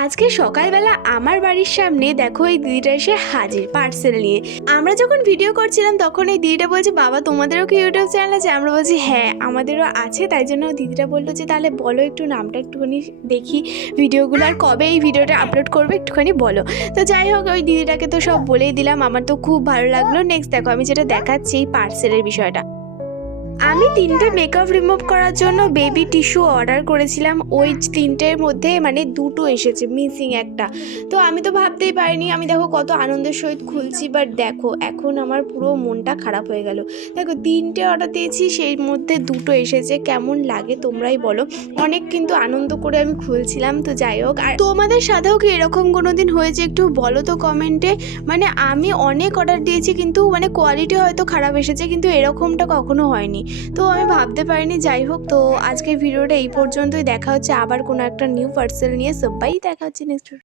আজকে সকালবেলা আমার বাড়ির সামনে দেখো এই দিদিটা এসে হাজির পার্সেল নিয়ে। আমরা যখন ভিডিও করছিলাম তখন এই দিদিটা বলছে, বাবা তোমাদেরও কি ইউটিউব চ্যানেল আছে? আমরা বলছি হ্যাঁ আমাদেরও আছে। তাই জন্য দিদিটা বললো যে তাহলে বলো একটু নামটা, একটুখানি দেখি ভিডিওগুলো, আর কবে এই ভিডিওটা আপলোড করবে একটুখানি বলো। তো যাই হোক ওই দিদিটাকে তো সব বলেই দিলাম। আমার তো খুব ভালো লাগলো। নেক্সট দেখো আমি যেটা দেখাচ্ছি এই পার্সেলের বিষয়টা। আমি 3টে মেকআপ রিমুভ করার জন্য বেবি টিস্যু অর্ডার করেছিলাম। ওই 3টের মধ্যে মানে 2টো এসেছে, মিসিং একটা। তো আমি তো ভাবতেই পারিনি। আমি দেখো কত আনন্দের সহিত খুলছি, বাট দেখো এখন আমার পুরো মনটা খারাপ হয়ে গেল। দেখো 3টে অর্ডার দিয়েছি, সেই মধ্যে 2টো এসেছে। কেমন লাগে তোমরাই বলো। অনেক কিন্তু আনন্দ করে আমি খুলছিলাম। তো যাই হোক, আর তোমাদের সাথেও কি এরকম কোনো দিন হয়েছে একটু বলো তো কমেন্টে। মানে আমি অনেক অর্ডার দিয়েছি কিন্তু মানে কোয়ালিটি হয়তো খারাপ এসেছে, কিন্তু এরকমটা কখনো হয়নি। তো আমি ভাবতে পারিনি। যাই হোক, তো আজকের ভিডিওটা এই পর্যন্তই। দেখা হচ্ছে আবার কোনো একটা নিউ পার্সেল নিয়ে। সবাই দেখা হচ্ছে নেক্সট।